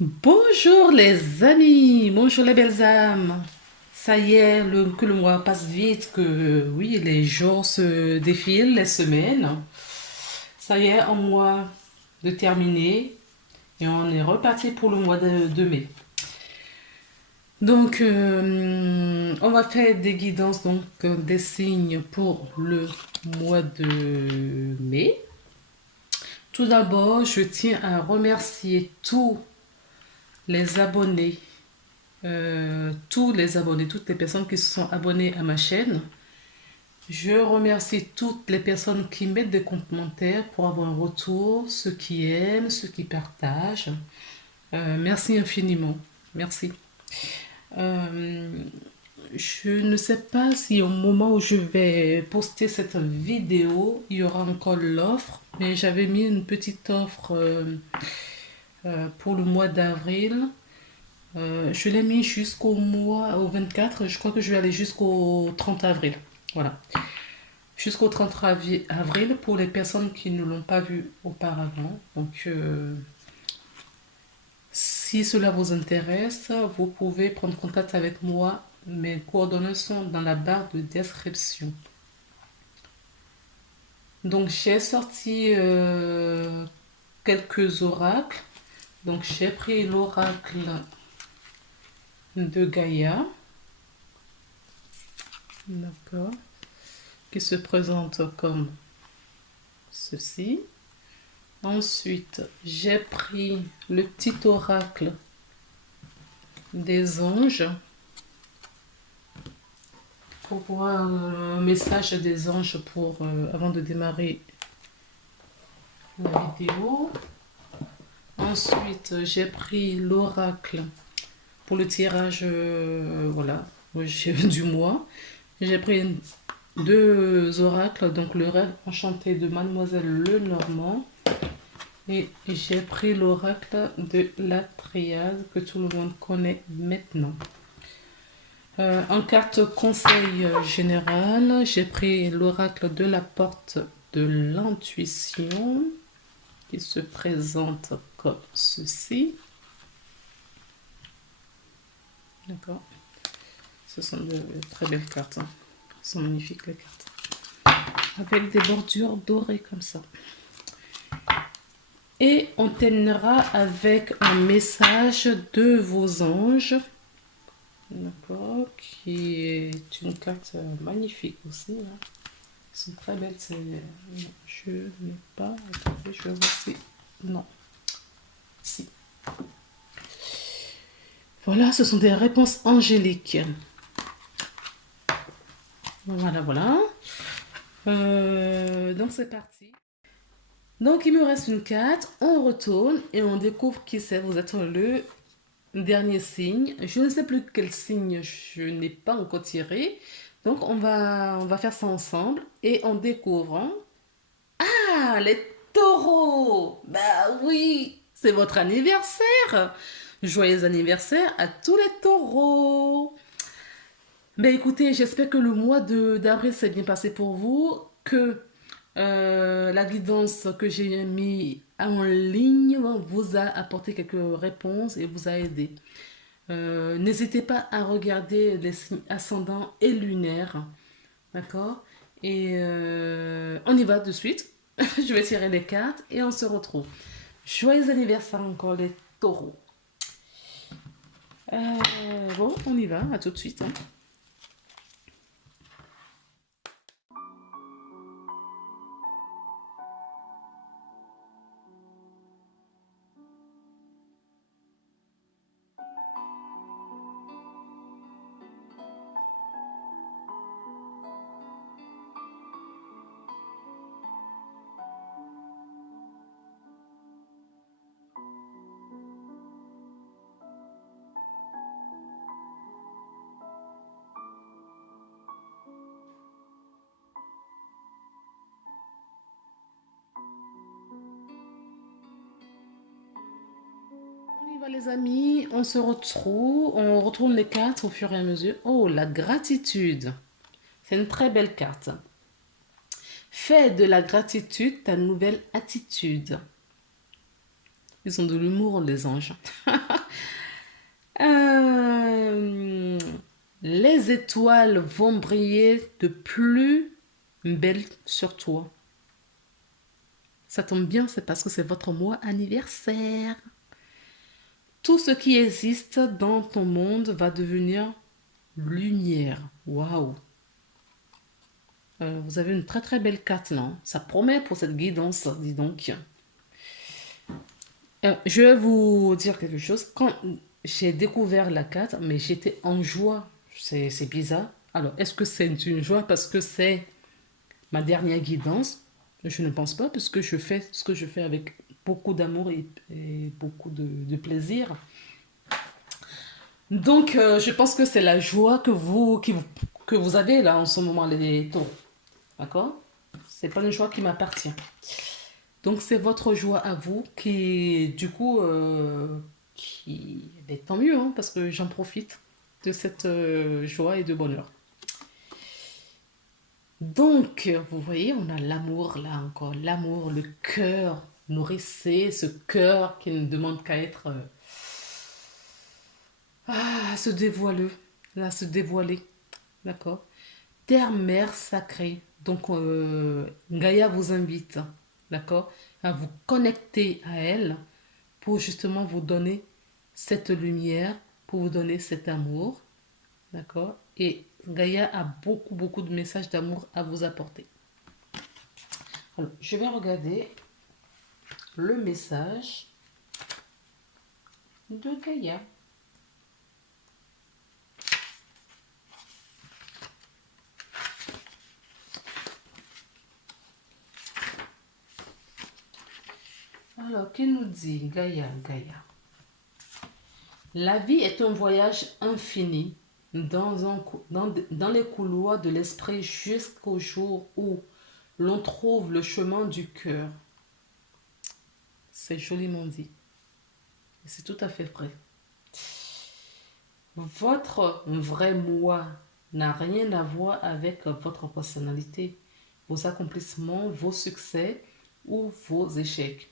Bonjour les amis, bonjour les belles âmes. Ça y est, que le mois passe vite, que oui, les jours se défilent, les semaines. Ça y est, un mois de terminé et on est reparti pour le mois de mai. Donc, on va faire des guidances, donc des signes pour le mois de mai. Tout d'abord, je tiens à remercier les tous les abonnés, toutes les personnes qui se sont abonnées à ma chaîne. Je remercie toutes les personnes qui mettent des commentaires pour avoir un retour, ceux qui aiment, ceux qui partagent. Merci infiniment. Merci. Euh, je ne sais pas si au moment où je vais poster cette vidéo, il y aura encore l'offre, mais j'avais mis une petite offre pour le mois d'avril. Je l'ai mis au 24. Je crois que je vais aller jusqu'au 30 avril. Voilà. Jusqu'au 30 avril pour les personnes qui ne l'ont pas vu auparavant. Donc, si cela vous intéresse, vous pouvez prendre contact avec moi. Mes coordonnées sont dans la barre de description. Donc, j'ai sorti quelques oracles. Donc, j'ai pris l'oracle de Gaïa. D'accord. Qui se présente comme ceci. Ensuite, j'ai pris le petit oracle des anges pour voir un message des anges avant de démarrer la vidéo. Ensuite, j'ai pris l'oracle pour le tirage voilà, du mois. J'ai pris deux oracles, donc le rêve enchanté de Mademoiselle Lenormand. Et j'ai pris l'oracle de la triade que tout le monde connaît maintenant. En carte conseil général, j'ai pris l'oracle de la porte de l'intuition qui se présente comme ceci. D'accord. Ce sont de très belles cartes. Ce sont magnifiques les cartes. Avec des bordures dorées comme ça. Et on terminera avec un message de vos anges. D'accord. Qui est une carte magnifique aussi. Hein. Elles sont très belles. Je n'ai pas. Attendez, je vais voir si. Non. Si. Voilà, ce sont des réponses angéliques. Voilà, voilà. Donc c'est parti. Donc il me reste une carte, on retourne et on découvre qui c'est. Vous êtes le dernier signe. Je ne sais plus quel signe je n'ai pas encore tiré. Donc on va faire ça ensemble et on découvre. Hein. Ah, les taureaux! Bah oui, c'est votre anniversaire! Joyeux anniversaire à tous les taureaux! Ben écoutez, j'espère que le mois d'avril s'est bien passé pour vous, que la guidance que j'ai mis en ligne vous a apporté quelques réponses et vous a aidé. N'hésitez pas à regarder les signes ascendants et lunaires, d'accord? Et on y va de suite. Je vais tirer les cartes et on se retrouve. Joyeux anniversaire encore les taureaux. Bon, on y va, à tout de suite. Hein. On y va les amis, on se retrouve, on retourne les cartes au fur et à mesure. Oh, la gratitude. C'est une très belle carte. Fais de la gratitude ta nouvelle attitude. Ils ont de l'humour, les anges. Euh, les étoiles vont briller de plus belle sur toi. Ça tombe bien, c'est parce que c'est votre mois anniversaire. Tout ce qui existe dans ton monde va devenir lumière. Waouh! Vous avez une très très belle carte, non? Ça promet pour cette guidance, dis donc. Je vais vous dire quelque chose. Quand j'ai découvert la carte, mais j'étais en joie. C'est bizarre. Alors, est-ce que c'est une joie parce que c'est ma dernière guidance? Je ne pense pas, puisque je fais ce que je fais avec beaucoup d'amour et beaucoup de plaisir. Donc, je pense que c'est la joie que vous avez là en ce moment, les taureaux. D'accord? C'est pas une joie qui m'appartient. Donc, c'est votre joie à vous qui, du coup, ben, tant mieux, hein, parce que j'en profite de cette joie et de bonheur. Donc, vous voyez, on a l'amour là encore, l'amour, le cœur, nourrissez ce cœur qui ne demande qu'à être, se dévoiler, là, se dévoiler, d'accord? Terre, mère sacrée. Donc, Gaïa vous invite, d'accord, à vous connecter à elle pour justement vous donner cette lumière, pour vous donner cet amour, d'accord? Et Gaïa a beaucoup, beaucoup de messages d'amour à vous apporter. Alors, je vais regarder le message de Gaïa. Alors, qu'elle nous dit, Gaïa, Gaïa? La vie est un voyage infini dans les couloirs de l'esprit jusqu'au jour où l'on trouve le chemin du cœur. C'est joliment dit. C'est tout à fait vrai. Votre vrai moi n'a rien à voir avec votre personnalité, vos accomplissements, vos succès ou vos échecs.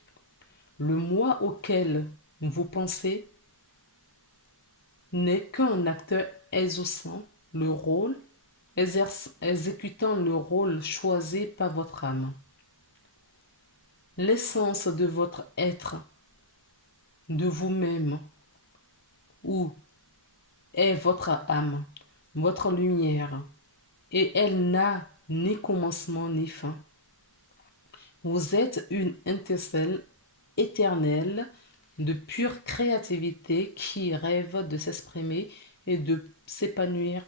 Le moi auquel vous pensez n'est qu'un acteur exaucant le rôle, exécutant le rôle choisi par votre âme. L'essence de votre être, de vous-même, où est votre âme, votre lumière, et elle n'a ni commencement ni fin. Vous êtes une étincelle éternelle de pure créativité qui rêve de s'exprimer et de s'épanouir.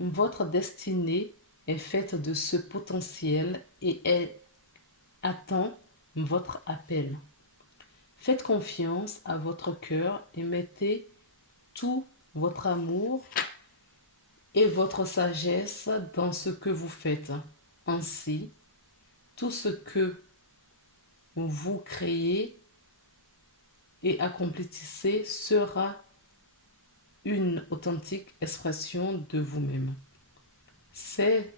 Votre destinée est faite de ce potentiel et elle attend votre appel. Faites confiance à votre cœur et mettez tout votre amour et votre sagesse dans ce que vous faites. Ainsi, tout ce que vous créez et accomplissez sera une authentique expression de vous-même. C'est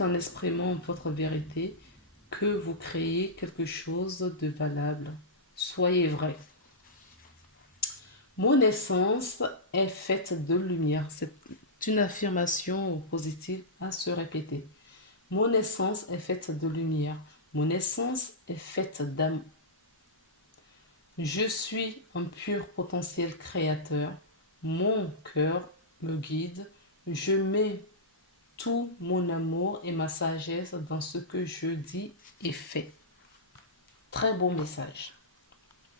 en exprimant votre vérité que vous créez quelque chose de valable. Soyez vrai. Mon essence est faite de lumière. C'est une affirmation positive à se répéter. Mon essence est faite de lumière. Mon essence est faite d'amour. Je suis un pur potentiel créateur. Mon cœur me guide. Je mets tout mon amour et ma sagesse dans ce que je dis et fais. Très beau message.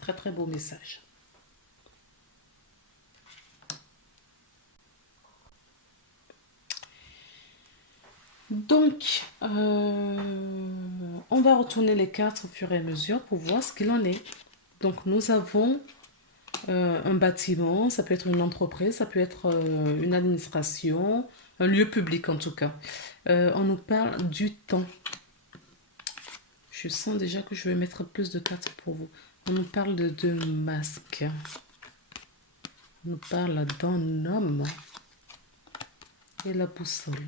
Très très beau message. Donc, on va retourner les cartes au fur et à mesure pour voir ce qu'il en est. Donc, nous avons un bâtiment, ça peut être une entreprise, ça peut être une administration, un lieu public en tout cas. On nous parle du temps. Je sens déjà que je vais mettre plus de cartes pour vous. On nous parle de deux masques. On nous parle d'un homme et la boussole.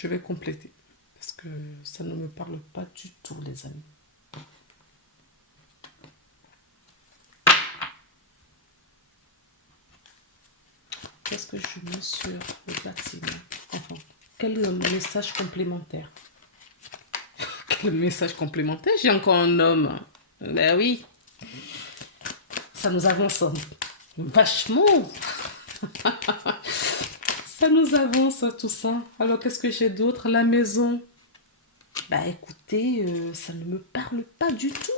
je vais compléter. Parce que ça ne me parle pas du tout, les amis. Qu'est-ce que je mets sur le bâtiment? Enfin, quel est le message complémentaire? Quel message complémentaire? J'ai encore un homme. Ben oui, ça nous avance vachement. Ça nous avance tout ça. Alors, qu'est-ce que j'ai d'autre? La maison. Bah écoutez, ça ne me parle pas du tout.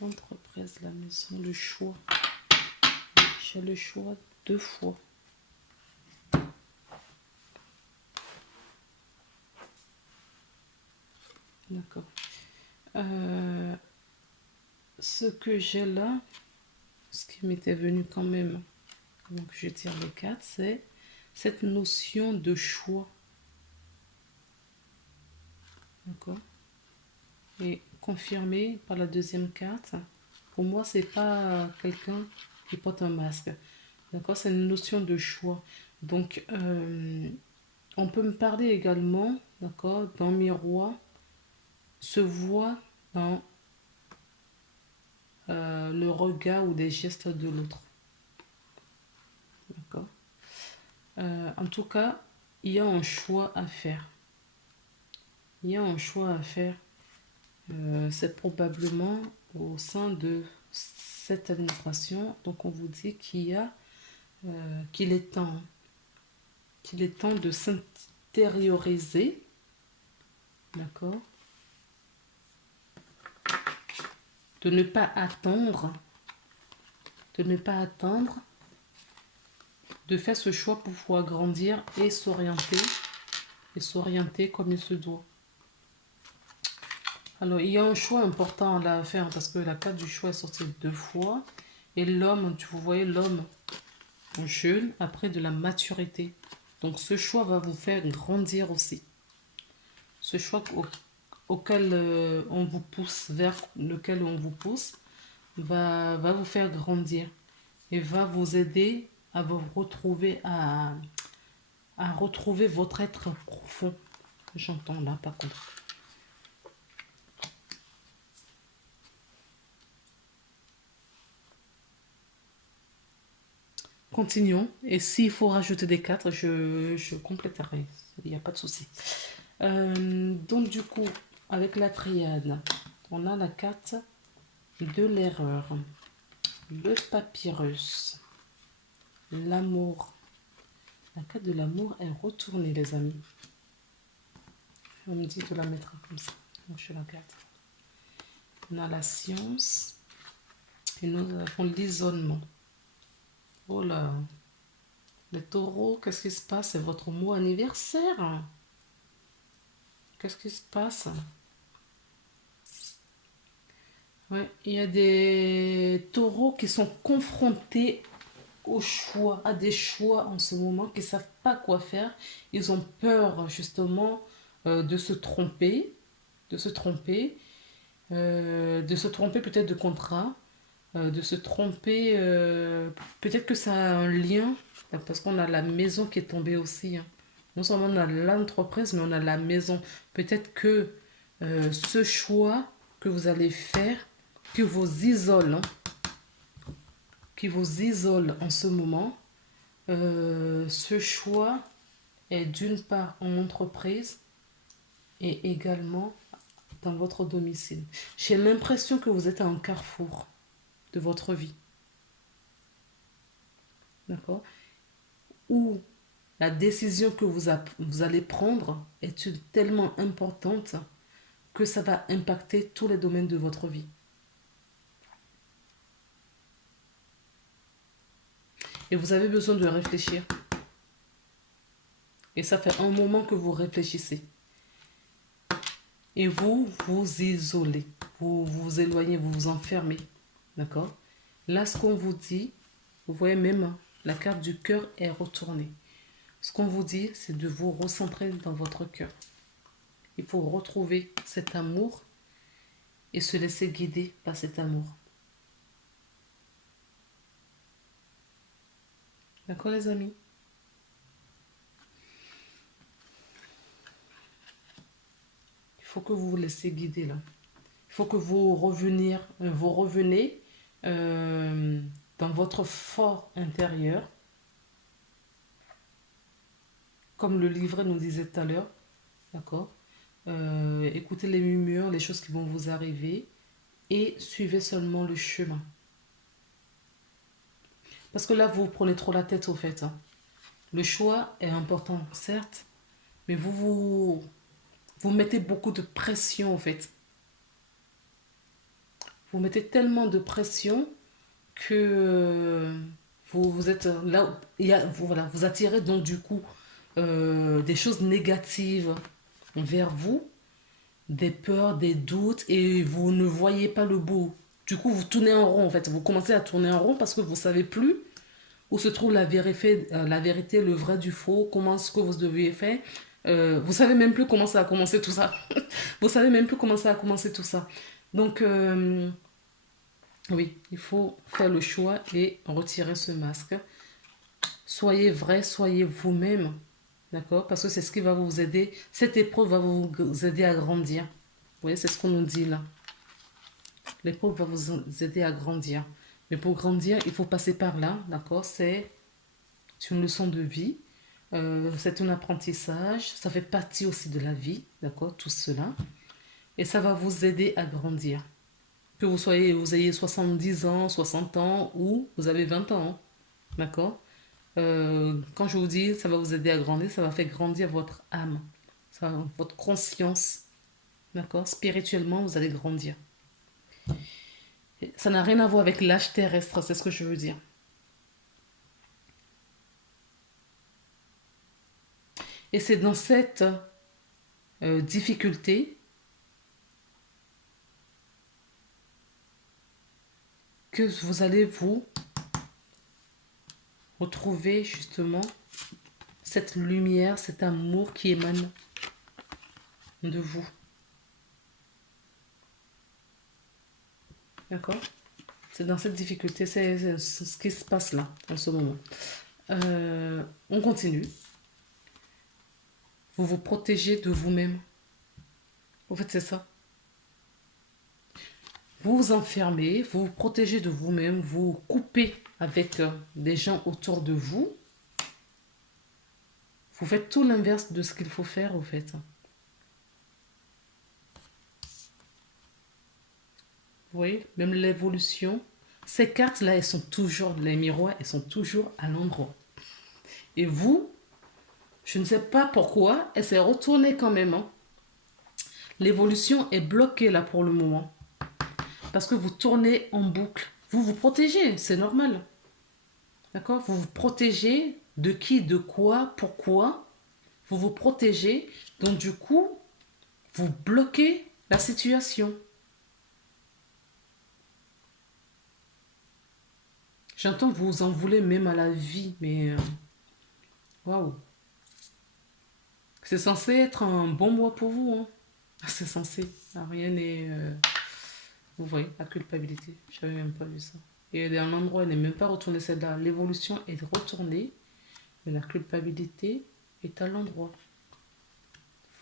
L'entreprise, la maison, le choix. J'ai le choix 2 fois. D'accord. Ce que j'ai là, ce qui m'était venu quand même, donc je tire les 4, c'est cette notion de choix. D'accord. Et confirmé par la deuxième carte, pour moi, c'est pas quelqu'un qui porte un masque. D'accord, c'est une notion de choix. Donc, on peut me parler également, d'accord, dans miroir, se voit dans le regard ou des gestes de l'autre. D'accord. En tout cas, il y a un choix à faire. Il y a un choix à faire. C'est probablement au sein de cette administration. Donc, on vous dit qu'il est temps de s'intérioriser, d'accord, de ne pas attendre, de faire ce choix pour pouvoir grandir et s'orienter comme il se doit. Alors, il y a un choix important à faire parce que la carte du choix est sortie 2 fois. Et l'homme, vous voyez l'homme jeune, après de la maturité. Donc, ce choix va vous faire grandir aussi. Ce choix auquel on vous pousse, vers lequel on vous pousse, va vous faire grandir et va vous aider à vous retrouver, à retrouver votre être profond. J'entends là, par contre. Continuons. Et s'il faut rajouter des 4, je compléterai. Il n'y a pas de souci. Donc, du coup, avec la triade, on a la carte de l'erreur, le papyrus, l'amour. La carte de l'amour est retournée, les amis. On me dit de la mettre comme ça. Donc, je la garde. On a la science. Et nous avons l'isolement. Oh là. Les taureaux, qu'est-ce qui se passe? C'est votre mot anniversaire. Qu'est-ce qui se passe? Ouais, il y a des taureaux qui sont confrontés au choix, à des choix en ce moment, qui ne savent pas quoi faire. Ils ont peur justement de se tromper, de se tromper, peut-être de contrat, de se tromper, peut-être que ça a un lien, parce qu'on a la maison qui est tombée aussi. Hein. Non seulement on a l'entreprise, mais on a la maison. Peut-être que ce choix que vous allez faire, qui vous isole, hein, en ce moment, ce choix est d'une part en entreprise et également dans votre domicile. J'ai l'impression que vous êtes à un carrefour de votre vie. D'accord? Où la décision que vous allez prendre est tellement importante que ça va impacter tous les domaines de votre vie. Et vous avez besoin de réfléchir. Et ça fait un moment que vous réfléchissez. Et vous vous isolez. Vous vous éloignez, vous vous enfermez. D'accord? Là, ce qu'on vous dit, vous voyez même, la carte du cœur est retournée. Ce qu'on vous dit, c'est de vous recentrer dans votre cœur. Il faut retrouver cet amour et se laisser guider par cet amour. D'accord, les amis? Il faut que vous vous laissez guider là. Il faut que vous revenez euh, dans votre fort intérieur, comme le livret nous disait tout à l'heure, d'accord? Écoutez les murmures, les choses qui vont vous arriver et suivez seulement le chemin. Parce que là, vous prenez trop la tête au fait, hein. Le choix est important, certes, mais vous mettez beaucoup de pression au fait. Vous mettez tellement de pression que vous êtes là, voilà, vous attirez donc du coup des choses négatives vers vous, des peurs, des doutes, et vous ne voyez pas le bout. Du coup, vous tournez en rond en fait. Vous commencez à tourner en rond parce que vous ne savez plus où se trouve la vérité, le vrai du faux, comment ce que vous deviez faire. Vous savez même plus comment ça a commencé tout ça. Vous savez même plus comment ça a commencé tout ça. Donc, oui, il faut faire le choix et retirer ce masque. Soyez vrai, soyez vous-même. D'accord? Parce que c'est ce qui va vous aider. Cette épreuve va vous aider à grandir. Vous voyez, c'est ce qu'on nous dit là. L'épreuve va vous aider à grandir. Mais pour grandir, il faut passer par là. D'accord? C'est une leçon de vie. C'est un apprentissage. Ça fait partie aussi de la vie. D'accord? Tout cela. Et ça va vous aider à grandir. Que vous ayez 70 ans, 60 ans ou vous avez 20 ans. D'accord? Quand je vous dis ça va vous aider à grandir, ça va faire grandir votre âme, votre conscience. D'accord? Spirituellement, vous allez grandir. Ça n'a rien à voir avec l'âge terrestre, c'est ce que je veux dire. Et c'est dans cette difficulté que vous allez vous retrouver justement cette lumière, cet amour qui émane de vous. D'accord? C'est dans cette difficulté, c'est ce qui se passe là, en ce moment. On continue. Vous vous protégez de vous-même. En fait, c'est ça. Vous vous enfermez, vous vous protégez de vous-même, vous coupez avec des gens autour de vous. Vous faites tout l'inverse de ce qu'il faut faire, au fait. Vous voyez, même l'évolution. Ces cartes-là, elles sont toujours, les miroirs, elles sont toujours à l'endroit. Et vous, je ne sais pas pourquoi, elle s'est retournée quand même, hein. L'évolution est bloquée là pour le moment. Parce que vous tournez en boucle. Vous vous protégez, c'est normal. D'accord? Vous vous protégez de qui, de quoi, pourquoi. Vous vous protégez. Donc du coup, vous bloquez la situation. J'entends que vous en voulez même à la vie, mais waouh. C'est censé être un bon mois pour vous, hein. C'est censé. Rien n'est. Vous voyez, la culpabilité. Je n'avais même pas vu ça. Et dans l'endroit, elle n'est même pas retournée celle-là. L'évolution est retournée, mais la culpabilité est à l'endroit.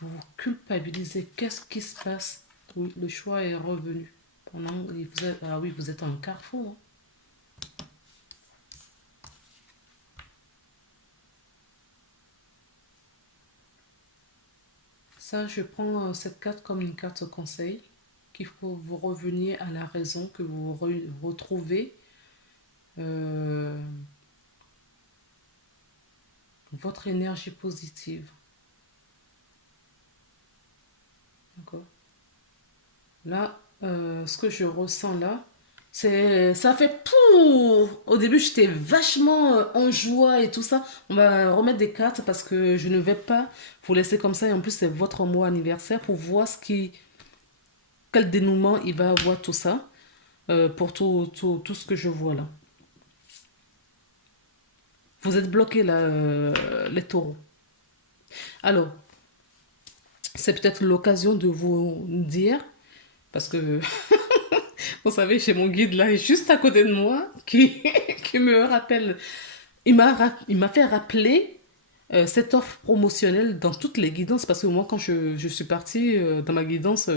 Vous vous culpabilisez. Qu'est-ce qui se passe? Oui, le choix est revenu. Ah oui, vous êtes en carrefour, hein. Ça, je prends cette carte comme une carte conseil, qu'il faut vous reveniez à la raison, que vous retrouvez euh, votre énergie positive. D'accord? Là, ce que je ressens là, ça fait pou. Au début, j'étais vachement en joie et tout ça. On va remettre des cartes parce que je ne vais pas vous laisser comme ça. Et en plus, c'est votre mois anniversaire pour voir quel dénouement il va avoir tout ça, pour tout ce que je vois là. Vous êtes bloqués là, les taureaux. Alors, c'est peut-être l'occasion de vous dire, parce que vous savez, j'ai mon guide là juste à côté de moi qui me rappelle il m'a fait rappeler cette offre promotionnelle dans toutes les guidances parce que moi, quand je suis partie dans ma guidance,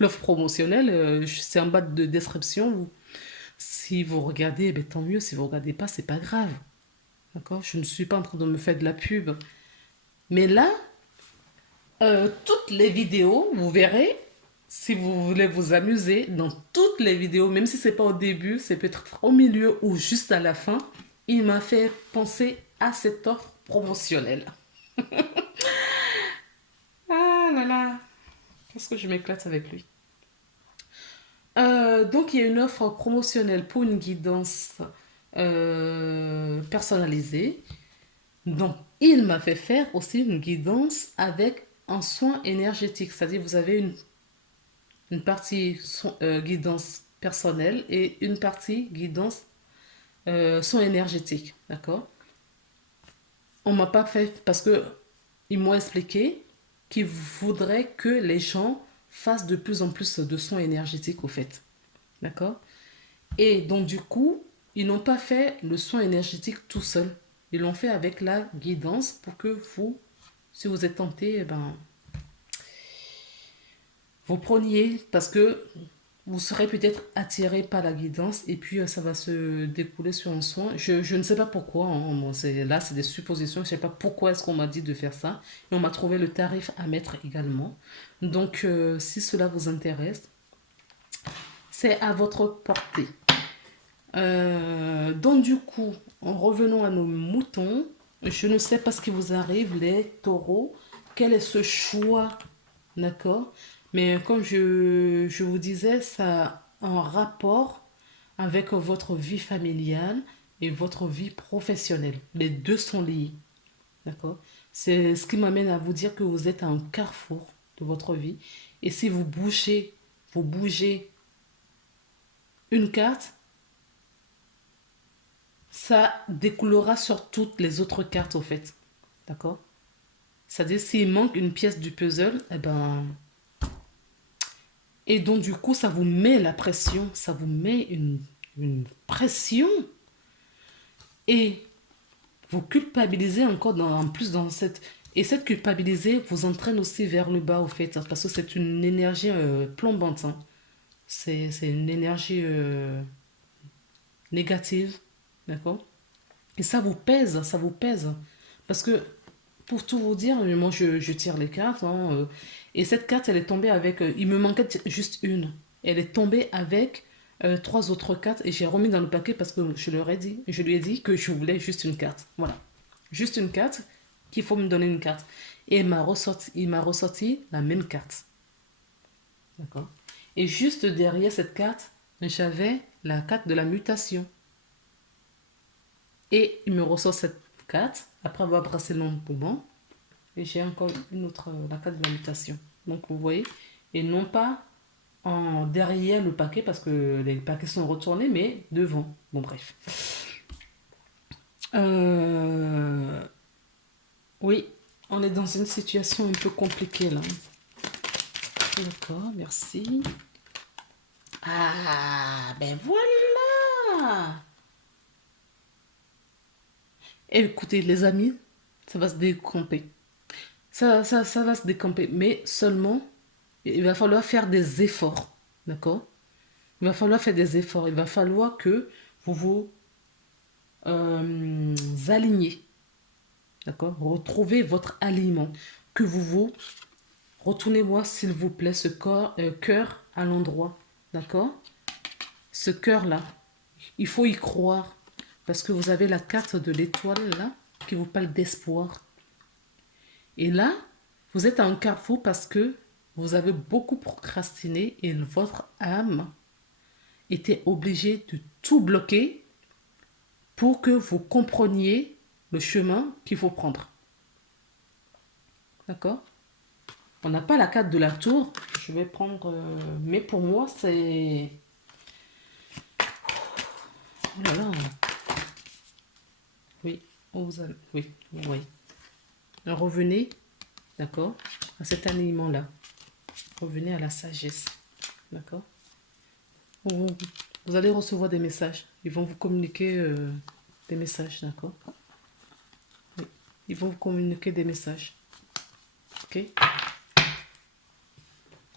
l'offre promotionnelle, c'est en bas de description. Si vous regardez, ben, tant mieux. Si vous regardez pas, c'est pas grave. D'accord? Je ne suis pas en train de me faire de la pub. Mais là, toutes les vidéos, vous verrez, si vous voulez vous amuser, dans toutes les vidéos, même si c'est pas au début, c'est peut-être au milieu ou juste à la fin, il m'a fait penser à cette offre promotionnelle. Ah là là, qu'est-ce que je m'éclate avec lui. Donc, il y a une offre promotionnelle pour une guidance personnalisée. Donc, il m'a fait faire aussi une guidance avec un soin énergétique. C'est-à-dire, vous avez une partie guidance personnelle et une partie guidance soin énergétique. D'accord? On m'a pas fait parce que ils m'ont expliqué qu'ils voudraient que les gens fassent de plus en plus de soins énergétiques au fait. D'accord? Et donc, du coup, ils n'ont pas fait le soin énergétique tout seul. Ils l'ont fait avec la guidance pour que vous, si vous êtes tenté, eh ben, vous preniez, parce que vous serez peut-être attiré par la guidance et puis ça va se découler sur un soin. Je ne sais pas pourquoi, hein. Bon, là, c'est des suppositions. Je ne sais pas pourquoi est-ce qu'on m'a dit de faire ça. Et on m'a trouvé le tarif à mettre également. Donc, si cela vous intéresse, c'est à votre portée. Donc du coup, en revenant à nos moutons, je ne sais pas ce qui vous arrive, les taureaux, quel est ce choix, d'accord? Mais comme je vous disais, ça a un rapport avec votre vie familiale et votre vie professionnelle. Les deux sont liés, d'accord? C'est ce qui m'amène à vous dire que vous êtes à un carrefour de votre vie. Et si vous bougez une carte, ça découlera sur toutes les autres cartes au fait. D'accord? C'est-à-dire s'il manque une pièce du puzzle, eh ben... Et donc du coup, ça vous met la pression, ça vous met une pression et vous culpabilisez encore en plus dans cette... Et cette culpabilité vous entraîne aussi vers le bas au fait, hein, parce que c'est une énergie plombante. Hein. C'est une énergie négative, d'accord? Et ça vous pèse, ça vous pèse. Parce que, pour tout vous dire, moi je tire les cartes, hein, et cette carte, elle est tombée avec. Il me manquait juste une. Elle est tombée avec trois autres cartes, et j'ai remis dans le paquet parce que je lui ai dit que je voulais juste une carte. Voilà. Juste une carte, qu'il faut me donner une carte. Et il m'a ressorti la même carte. D'accord? Et juste derrière cette carte, j'avais la carte de la mutation. Et il me ressort cette carte après avoir brassé l'embout. Et j'ai encore une autre, la carte de la mutation. Donc vous voyez, et non pas derrière le paquet parce que les paquets sont retournés, mais devant. Bon, bref. Oui, on est dans une situation un peu compliquée là. D'accord, merci. Ah, ben voilà! Écoutez, les amis, ça va se décamper. Ça va se décamper, mais seulement, il va falloir faire des efforts. D'accord? Il va falloir faire des efforts. Il va falloir que vous vous alignez. D'accord? Retrouvez votre aliment. Que vous vous retournez voir, s'il vous plaît, ce cœur à l'endroit. D'accord? Ce cœur-là, il faut y croire. Parce que vous avez la carte de l'étoile là qui vous parle d'espoir. Et là, vous êtes à un carrefour parce que vous avez beaucoup procrastiné et votre âme était obligée de tout bloquer pour que vous compreniez le chemin qu'il faut prendre. D'accord? On n'a pas la carte de la tour. Je vais prendre... mais pour moi, c'est... Oh là là. Oui. Oui. Oui. Revenez, d'accord, à cet alignement-là. Revenez à la sagesse. D'accord? Vous allez recevoir des messages. Ils vont vous communiquer Des messages, d'accord? Oui. Ils vont vous communiquer des messages. Ok?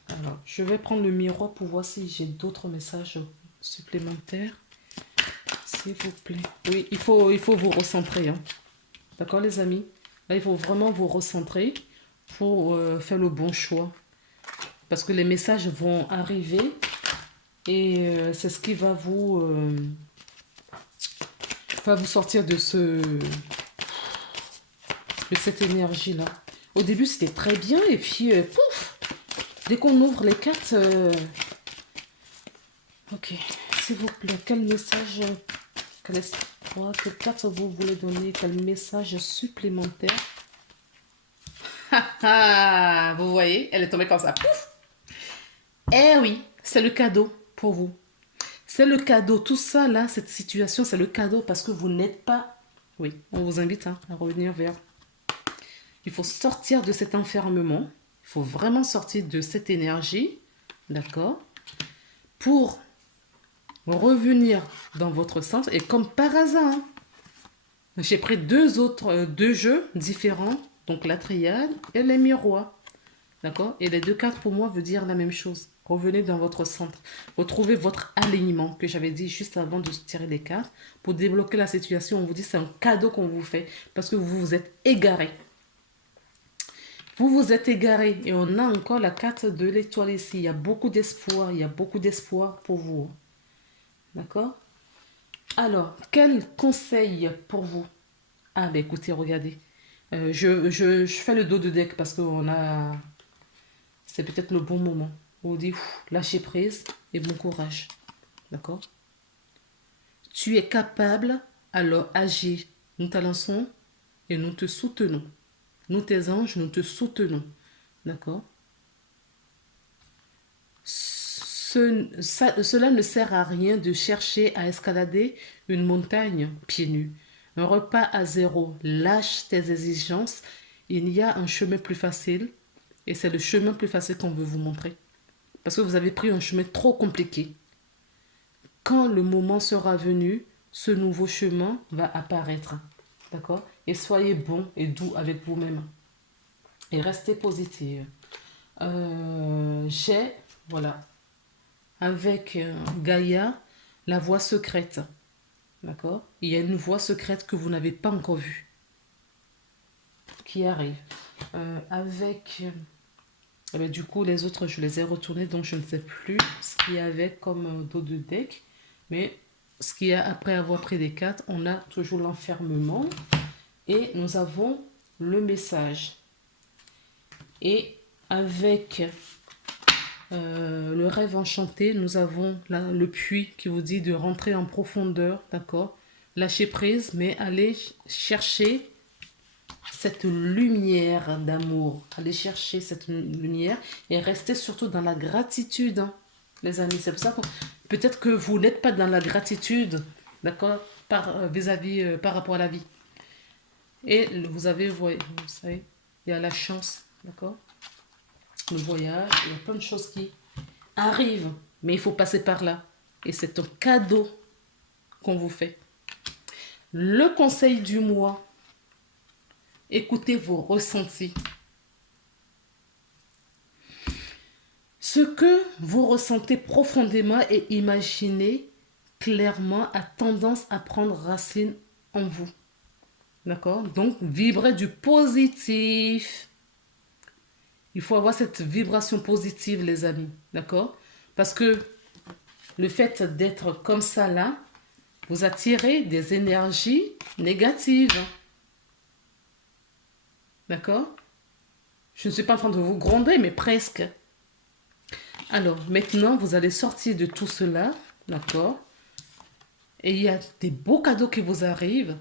Alors, je vais prendre le miroir pour voir si j'ai d'autres messages supplémentaires. S'il vous plaît. Oui, il faut vous recentrer. Hein. D'accord, les amis? Là, il faut vraiment vous recentrer pour faire le bon choix. Parce que les messages vont arriver et c'est ce qui va vous sortir de cette énergie-là. Au début, c'était très bien et puis, pouf! Dès qu'on ouvre les cartes... Ok, s'il vous plaît, quel message... Quel espoir, quelle carte vous voulez donner? Quel message supplémentaire? Ah, vous voyez, elle est tombée comme ça. Pouf! Eh oui, c'est le cadeau pour vous. C'est le cadeau. Tout ça, là, cette situation, c'est le cadeau parce que vous n'êtes pas... Oui, on vous invite hein, à revenir vers... Il faut sortir de cet enfermement. Il faut vraiment sortir de cette énergie. D'accord? Pour revenir dans votre centre. Et comme par hasard, hein, j'ai pris deux jeux différents. Donc la triade et les miroirs. D'accord? Et les deux cartes pour moi veut dire la même chose. Revenez dans votre centre. Retrouvez votre alignement que j'avais dit juste avant de tirer les cartes. Pour débloquer la situation, on vous dit c'est un cadeau qu'on vous fait parce que vous vous êtes égaré. Vous vous êtes égaré et on a encore la carte de l'étoile ici. Il y a beaucoup d'espoir. Il y a beaucoup d'espoir pour vous. D'accord? Alors, quel conseil pour vous? Ah, ben écoutez, regardez. Je fais le dos de deck parce que c'est peut-être le bon moment. On dit, lâcher prise et bon courage. D'accord? Tu es capable, alors agis. Nous t'annonçons et nous te soutenons. Nous, tes anges, nous te soutenons. D'accord? Cela ne sert à rien de chercher à escalader une montagne pieds nus. Un repas à zéro. Lâche tes exigences. Il y a un chemin plus facile et c'est le chemin plus facile qu'on veut vous montrer. Parce que vous avez pris un chemin trop compliqué. Quand le moment sera venu, ce nouveau chemin va apparaître. D'accord? Et soyez bon et doux avec vous-même. Et restez positif. Voilà, avec Gaïa, la voie secrète. D'accord? Il y a une voie secrète que vous n'avez pas encore vue. Qui arrive. Du coup, les autres, je les ai retournés, donc je ne sais plus ce qu'il y avait comme dos de deck. Mais ce qu'il y a après avoir pris des cartes, on a toujours l'enfermement. Et nous avons le message. Et avec le rêve enchanté, nous avons là, le puits qui vous dit de rentrer en profondeur, d'accord? Lâcher prise, mais aller chercher cette lumière d'amour. Allez chercher cette lumière et rester surtout dans la gratitude, hein, les amis. C'est pour ça que peut-être que vous n'êtes pas dans la gratitude, d'accord, vis-à-vis, par rapport à la vie. Et vous savez, il y a la chance, d'accord? Le voyage, il y a plein de choses qui arrivent, mais il faut passer par là. Et c'est un cadeau qu'on vous fait. Le conseil du mois, écoutez vos ressentis. Ce que vous ressentez profondément et imaginez clairement a tendance à prendre racine en vous. D'accord? Donc, vibrez du positif. Il faut avoir cette vibration positive, les amis. D'accord? Parce que le fait d'être comme ça là, vous attirez des énergies négatives. D'accord? Je ne suis pas en train de vous gronder, mais presque. Alors, maintenant, vous allez sortir de tout cela. D'accord? Et il y a des beaux cadeaux qui vous arrivent.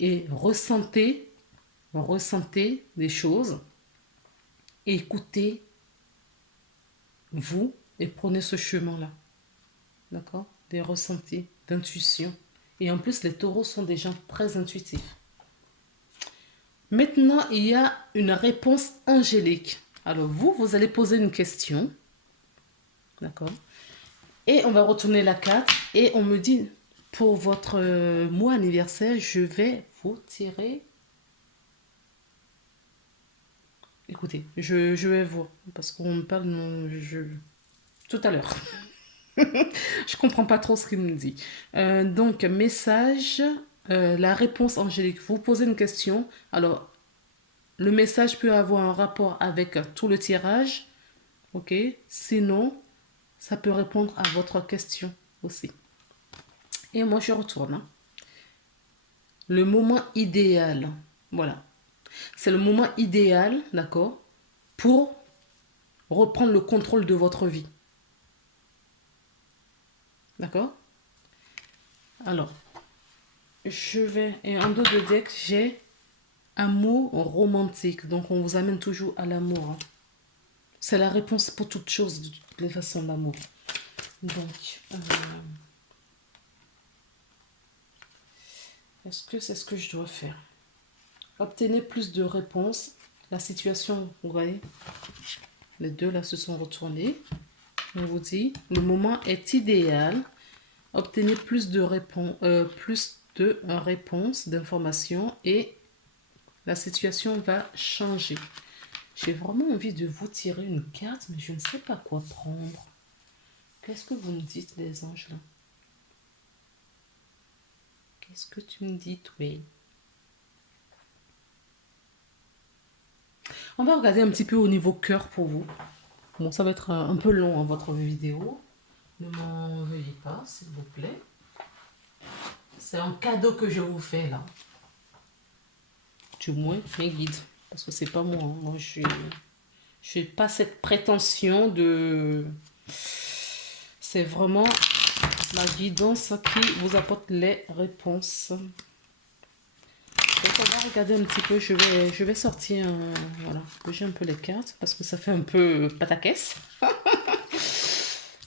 Et ressentez des choses. Écoutez vous et prenez ce chemin-là. D'accord? Des ressentis, d'intuition. Et en plus, les taureaux sont des gens très intuitifs. Maintenant, il y a une réponse angélique. Alors, vous allez poser une question. D'accord? Et on va retourner la carte et on me dit, Pour votre mois anniversaire, je vais vous tirer. Écoutez, je vais voir, parce qu'on me parle tout à l'heure. Je comprends pas trop ce qu'il me dit. Donc, message, la réponse angélique. Vous posez une question. Alors, le message peut avoir un rapport avec tout le tirage. Ok. Sinon, ça peut répondre à votre question aussi. Et moi, je retourne, hein. Le moment idéal. Voilà. C'est le moment idéal, d'accord, pour reprendre le contrôle de votre vie. D'accord. Alors, je vais. Et en dos de deck, j'ai amour romantique. Donc, on vous amène toujours à l'amour, hein. C'est la réponse pour toute chose, de toutes les façons, l'amour. Donc, est-ce que c'est ce que je dois faire? Obtenez plus de réponses. La situation, vous voyez, les deux là se sont retournés. On vous dit, le moment est idéal. Obtenez plus de réponses, d'informations et la situation va changer. J'ai vraiment envie de vous tirer une carte, mais je ne sais pas quoi prendre. Qu'est-ce que vous me dites, les anges, là? Qu'est-ce que tu me dis, toi? On va regarder un petit peu au niveau cœur pour vous. Bon, ça va être un peu long, hein, votre vidéo. Ne m'en veuillez pas, s'il vous plaît. C'est un cadeau que je vous fais, là. Du moins, mes guides. Parce que c'est pas moi, hein. Moi, je n'ai pas cette prétention de... C'est vraiment la guidance qui vous apporte les réponses. Donc on va regarder un petit peu. Je vais sortir, voilà, bouger un peu les cartes parce que ça fait un peu pataquès.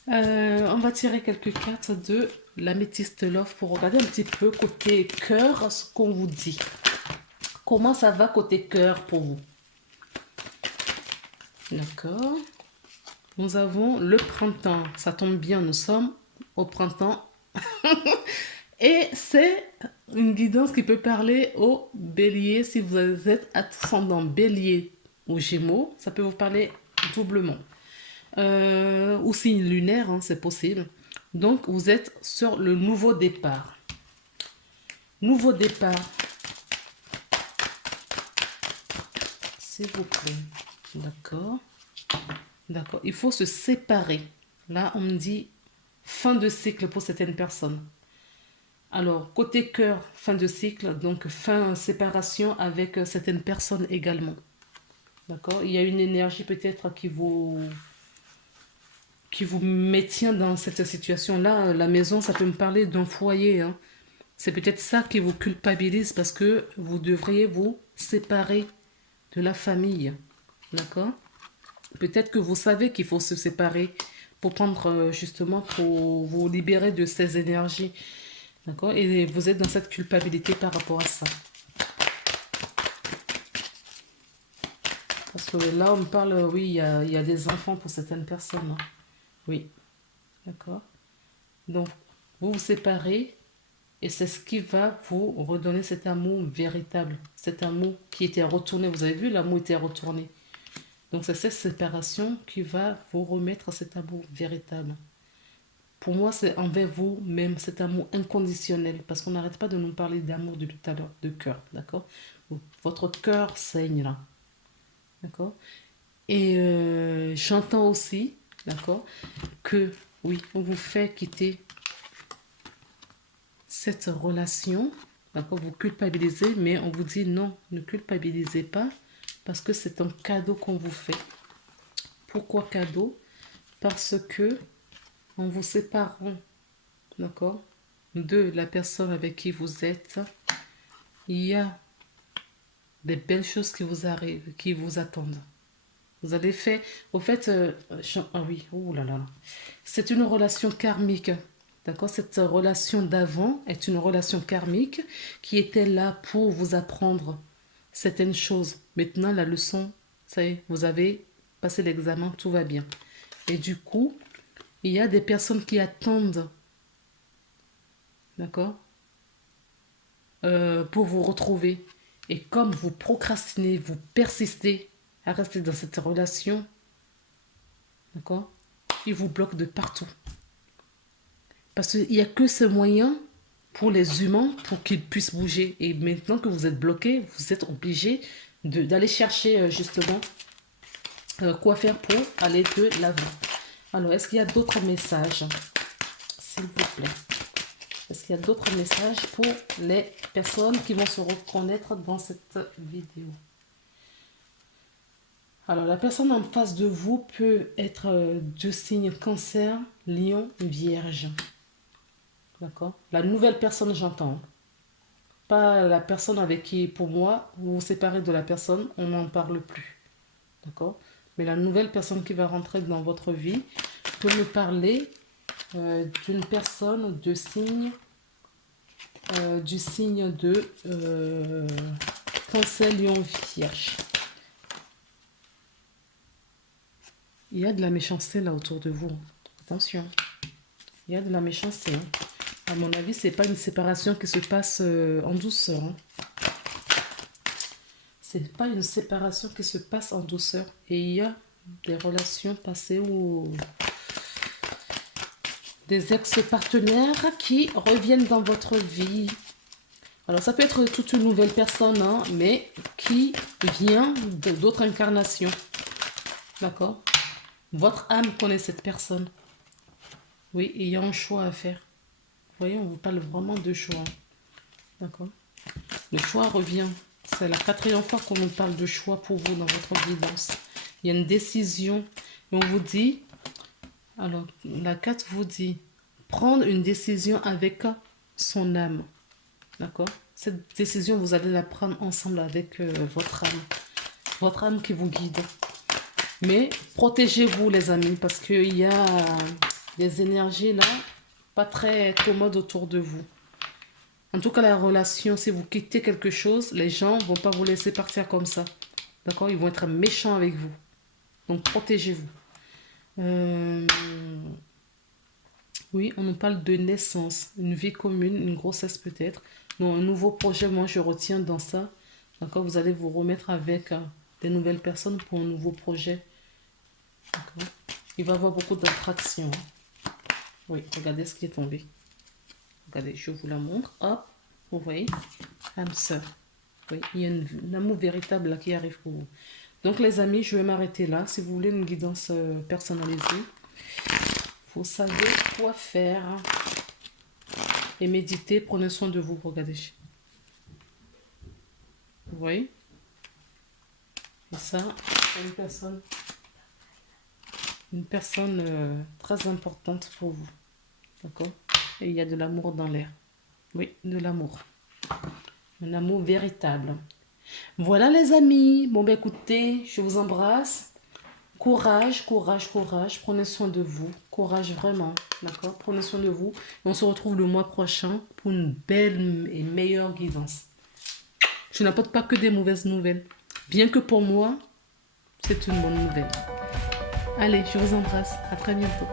On va tirer quelques cartes de l'améthyste love pour regarder un petit peu côté cœur ce qu'on vous dit. Comment ça va côté cœur pour vous? D'accord. Nous avons le printemps. Ça tombe bien, nous sommes au printemps. Et c'est une guidance qui peut parler au bélier. Si vous êtes ascendant bélier ou gémeaux, ça peut vous parler doublement. Ou signe lunaire, hein, c'est possible. Donc, vous êtes sur le nouveau départ. Nouveau départ. S'il vous plaît. D'accord. D'accord. Il faut se séparer. Là, on me dit fin de cycle pour certaines personnes. Alors, côté cœur, fin de cycle, donc fin séparation avec certaines personnes également. D'accord. Il y a une énergie peut-être qui vous maintient dans cette situation-là. La maison, ça peut me parler d'un foyer, hein. C'est peut-être ça qui vous culpabilise parce que vous devriez vous séparer de la famille. D'accord. Peut-être que vous savez qu'il faut se séparer pour prendre justement, pour vous libérer de ces énergies. D'accord. Et vous êtes dans cette culpabilité par rapport à ça. Parce que là, on me parle, oui, il y a des enfants pour certaines personnes, hein. Oui. D'accord. Donc, vous vous séparez et c'est ce qui va vous redonner cet amour véritable. Cet amour qui était retourné. Vous avez vu, l'amour était retourné. Donc, c'est cette séparation qui va vous remettre cet amour véritable. Pour moi, c'est envers vous-même, cet amour inconditionnel. Parce qu'on n'arrête pas de nous parler d'amour de tout à l'heure, de cœur, d'accord? Votre cœur saigne là, d'accord? Et j'entends aussi, d'accord, que oui, on vous fait quitter cette relation, d'accord? Vous culpabilisez, mais on vous dit non, ne culpabilisez pas parce que c'est un cadeau qu'on vous fait. Pourquoi cadeau? Parce que en vous séparant, d'accord, de la personne avec qui vous êtes, il y a des belles choses qui vous arrivent, qui vous attendent. Vous avez fait, au fait, ah oui, oh là là, c'est une relation karmique, d'accord? Cette relation d'avant est une relation karmique qui était là pour vous apprendre certaines choses. Maintenant, la leçon, ça y est, vous avez passé l'examen, tout va bien. Et du coup, il y a des personnes qui attendent, d'accord, pour vous retrouver. Et comme vous procrastinez, vous persistez à rester dans cette relation, d'accord, il vous bloque de partout. Parce qu'il n'y a que ce moyen pour les humains pour qu'ils puissent bouger. Et maintenant que vous êtes bloqué, vous êtes obligé d'aller chercher justement quoi faire pour aller de l'avant. Alors, est-ce qu'il y a d'autres messages? S'il vous plaît. Est-ce qu'il y a d'autres messages pour les personnes qui vont se reconnaître dans cette vidéo? Alors, la personne en face de vous peut être du signe Cancer, Lion, Vierge. D'accord? La nouvelle personne, j'entends. Pas la personne avec qui, pour moi, vous vous séparez de la personne, on n'en parle plus. D'accord? Mais la nouvelle personne qui va rentrer dans votre vie peut me parler d'une personne de signe, du signe de Cancer, Lion, Vierge. Il y a de la méchanceté là autour de vous. Attention. Il y a de la méchanceté. À mon avis, c'est pas une séparation qui se passe en douceur. C'est pas une séparation qui se passe en douceur. Et il y a des relations passées ou des ex-partenaires qui reviennent dans votre vie. Alors, ça peut être toute une nouvelle personne, hein, mais qui vient d'autres incarnations. D'accord? Votre âme connaît cette personne. Oui, il y a un choix à faire. Vous voyez, on vous parle vraiment de choix. D'accord? Le choix revient. C'est la 4e fois qu'on nous parle de choix pour vous dans votre guidance. Il y a une décision. Et on vous dit, alors la 4 vous dit, prendre une décision avec son âme. D'accord? Cette décision, vous allez la prendre ensemble avec votre âme. Votre âme qui vous guide. Mais protégez-vous les amis, parce qu'il y a des énergies là, pas très commodes autour de vous. En tout cas, la relation, si vous quittez quelque chose, les gens ne vont pas vous laisser partir comme ça. D'accord? Ils vont être méchants avec vous. Donc, protégez-vous. Oui, on nous parle de naissance, une vie commune, une grossesse peut-être. Donc, un nouveau projet, moi, je retiens dans ça. D'accord? Vous allez vous remettre avec des nouvelles personnes pour un nouveau projet. D'accord? Il va y avoir beaucoup d'attraction. Oui, regardez ce qui est tombé. Regardez, je vous la montre. Hop, vous voyez, âme sœur. Oui, il y a un amour véritable là qui arrive pour vous. Donc les amis, je vais m'arrêter là. Si vous voulez une guidance personnalisée, vous savez quoi faire. Et méditez, prenez soin de vous. Regardez. Vous voyez? Et ça, c'est une personne très importante pour vous. D'accord? Et il y a de l'amour dans l'air. Oui, de l'amour. Un amour véritable. Voilà les amis. Bon ben écoutez, je vous embrasse. Courage, courage, courage. Prenez soin de vous. Courage vraiment. D'accord? Prenez soin de vous. Et on se retrouve le mois prochain pour une belle et meilleure guidance. Je n'apporte pas que des mauvaises nouvelles. Bien que pour moi, c'est une bonne nouvelle. Allez, je vous embrasse. À très bientôt.